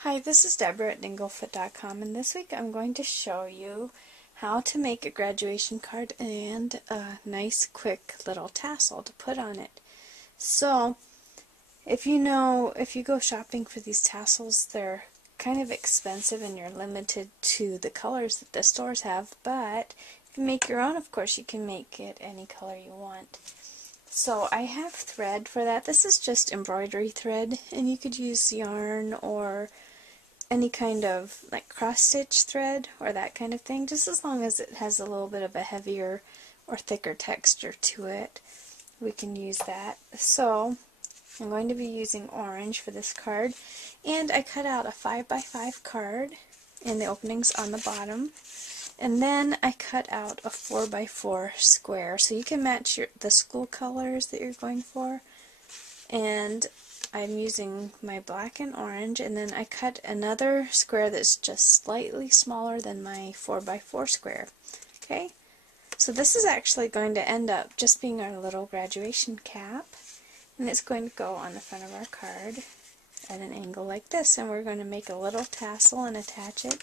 Hi, this is Deborah at dinglefoot.com, and this week I'm going to show you how to make a graduation card and a nice quick little tassel to put on it. So, if you go shopping for these tassels, they're kind of expensive and you're limited to the colors that the stores have, but if you make your own, of course, you can make it any color you want. So I have thread for that. This is just embroidery thread, and you could use yarn or any kind of like cross-stitch thread or that kind of thing, just as long as it has a little bit of a heavier or thicker texture to it, we can use that. So I'm going to be using orange for this card, and I cut out a 5x5 card and the openings on the bottom, and then I cut out a 4x4 square, so you can match the school colors that you're going for. And I'm using my black and orange, and then I cut another square that's just slightly smaller than my 4x4 square. Okay, so this is actually going to end up just being our little graduation cap, and it's going to go on the front of our card at an angle like this, and we're going to make a little tassel and attach it.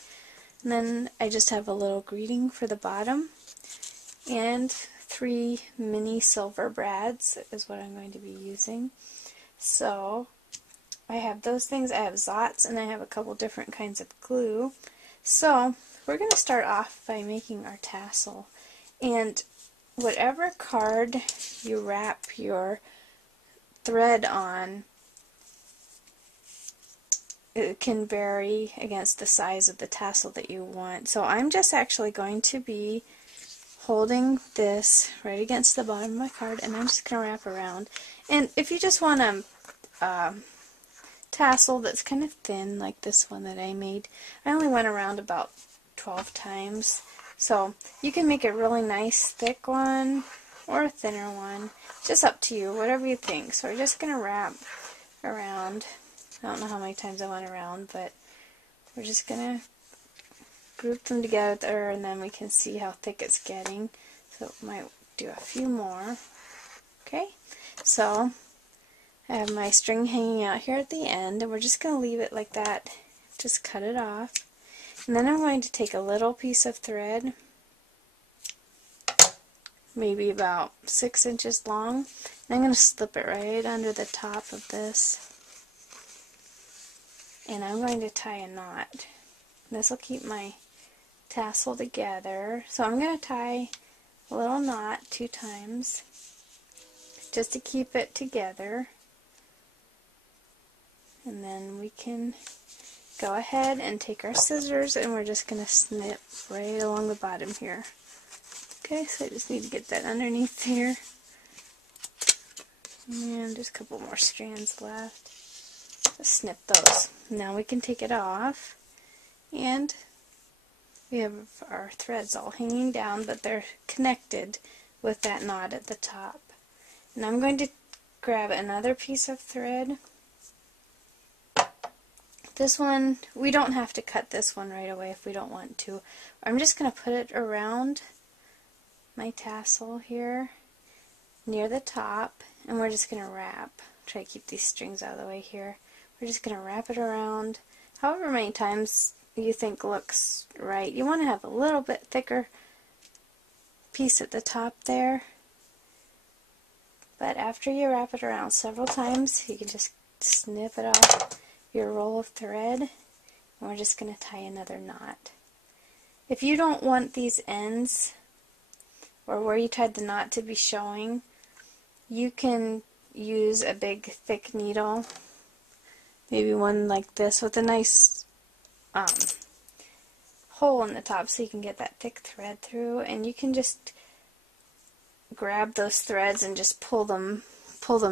And then I just have a little greeting for the bottom, and 3 mini silver brads is what I'm going to be using. So I have those things. I have Zots, and I have a couple different kinds of glue. So we're going to start off by making our tassel. And whatever card you wrap your thread on, it can vary against the size of the tassel that you want. So I'm just actually going to be holding this right against the bottom of my card, and I'm just going to wrap around. And if you just want a tassel that's kind of thin, like this one that I made, I only went around about 12 times. So you can make a really nice thick one or a thinner one, just up to you, whatever you think. So we're just going to wrap around. I don't know how many times I went around, but we're just going to group them together, and then we can see how thick it's getting. So I might do a few more. Okay, so I have my string hanging out here at the end, and we're just going to leave it like that. Just cut it off. And then I'm going to take a little piece of thread, maybe about 6 inches long, and I'm going to slip it right under the top of this. And I'm going to tie a knot. This will keep my tassel together. So I'm going to tie a little knot 2 times just to keep it together. And then we can go ahead and take our scissors, and we're just going to snip right along the bottom here. Okay, so I just need to get that underneath here. And just a couple more strands left. Just snip those. Now we can take it off, and we have our threads all hanging down, but they're connected with that knot at the top. And I'm going to grab another piece of thread. This one, we don't have to cut this one right away if we don't want to. I'm just going to put it around my tassel here near the top, and we're just going to wrap. Try to keep these strings out of the way here. We're just going to wrap it around however many times you think looks right. You want to have a little bit thicker piece at the top there, but after you wrap it around several times, you can just snip it off your roll of thread, and we're just going to tie another knot. If you don't want these ends, or where you tied the knot, to be showing, you can use a big thick needle, maybe one like this with a nice hole in the top so you can get that thick thread through, and you can just grab those threads and just pull them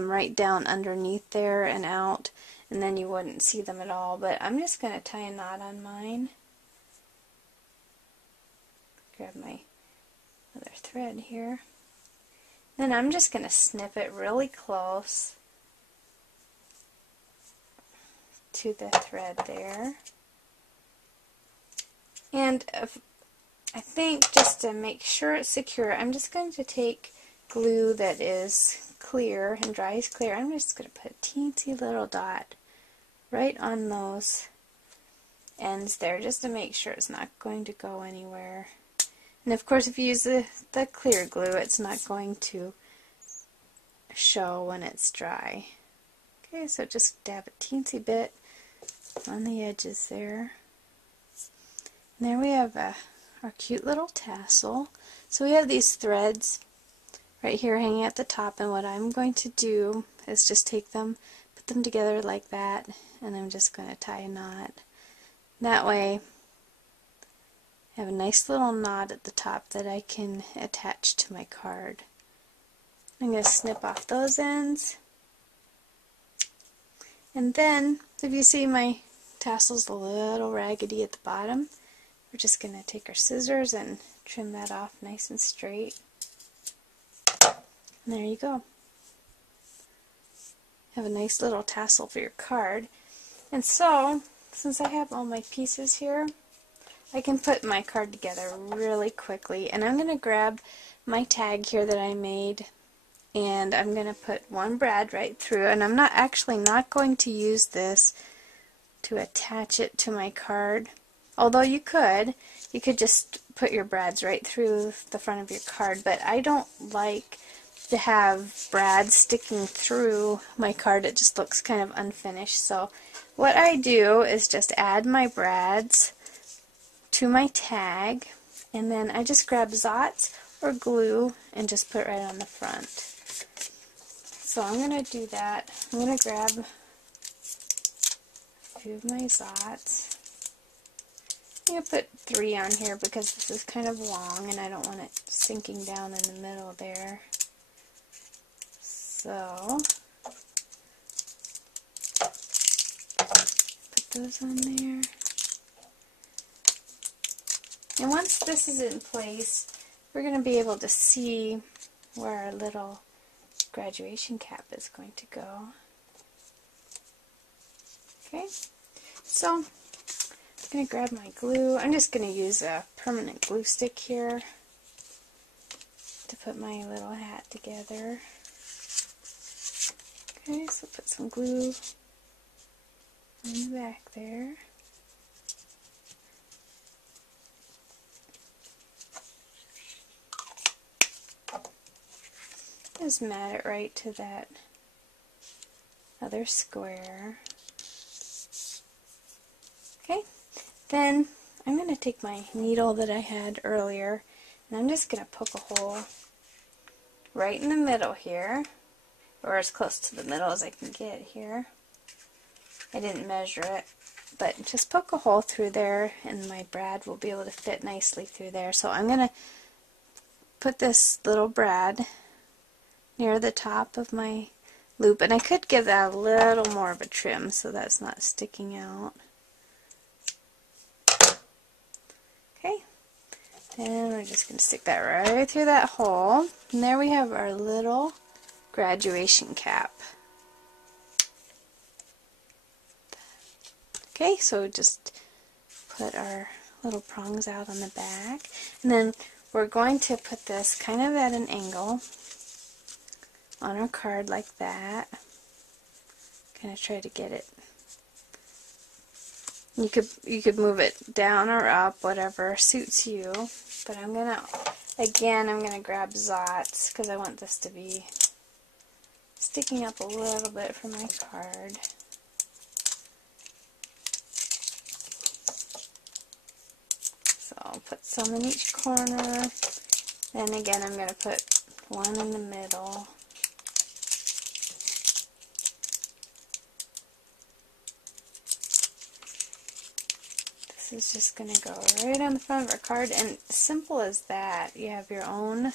right down underneath there and out, and then you wouldn't see them at all. But I'm just going to tie a knot on mine. Grab my other thread here. Then I'm just going to snip it really close to the thread there. And I think just to make sure it's secure, I'm just going to take glue that is clear and dries clear. I'm just going to put a teensy little dot right on those ends there just to make sure it's not going to go anywhere. And of course if you use the clear glue, it's not going to show when it's dry. Okay, so just dab a teensy bit on the edges there. And there we have our cute little tassel. So we have these threads right here hanging at the top, and what I'm going to do is just take them, put them together like that, and I'm just going to tie a knot. That way I have a nice little knot at the top that I can attach to my card. I'm going to snip off those ends, and then if you see my tassel's a little raggedy at the bottom, we're just going to take our scissors and trim that off nice and straight. And there you go. Have a nice little tassel for your card. And so, since I have all my pieces here, I can put my card together really quickly. And I'm going to grab my tag here that I made, and I'm going to put one brad right through, and I'm actually not going to use this to attach it to my card. Although you could just put your brads right through the front of your card, but I don't like to have brads sticking through my card. It just looks kind of unfinished. So what I do is just add my brads to my tag, and then I just grab Zots or glue and just put it right on the front. So I'm going to do that. I'm going to grab a few of my Zots. I'm going to put 3 on here because this is kind of long and I don't want it sinking down in the middle there. So, put those on there. And once this is in place, we're going to be able to see where our little graduation cap is going to go. Okay, so I'm going to grab my glue. I'm just going to use a permanent glue stick here to put my little hat together. Okay, so put some glue in the back there. Just mat it right to that other square. Okay, then I'm going to take my needle that I had earlier, and I'm just going to poke a hole right in the middle here, or as close to the middle as I can get here. I didn't measure it, but just poke a hole through there and my brad will be able to fit nicely through there. So I'm going to put this little brad near the top of my loop, and I could give that a little more of a trim so that's not sticking out. Okay, and we're just going to stick that right through that hole, and there we have our little graduation cap. Okay, so just put our little prongs out on the back, and then we're going to put this kind of at an angle on our card like that. Kind of try to get it. You could move it down or up, whatever suits you. But I'm gonna grab Zots because I want this to be sticking up a little bit from my card. So I'll put some in each corner. Then again, I'm going to put one in the middle. This is just going to go right on the front of our card, and simple as that. You have your own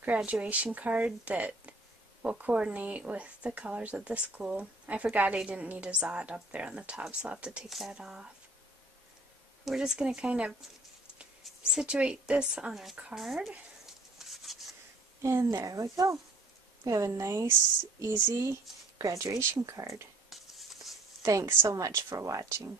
graduation card that will coordinate with the colors of the school. I forgot I didn't need a Zot up there on the top, so I'll have to take that off. We're just going to kind of situate this on our card, and there we go. We have a nice, easy graduation card. Thanks so much for watching.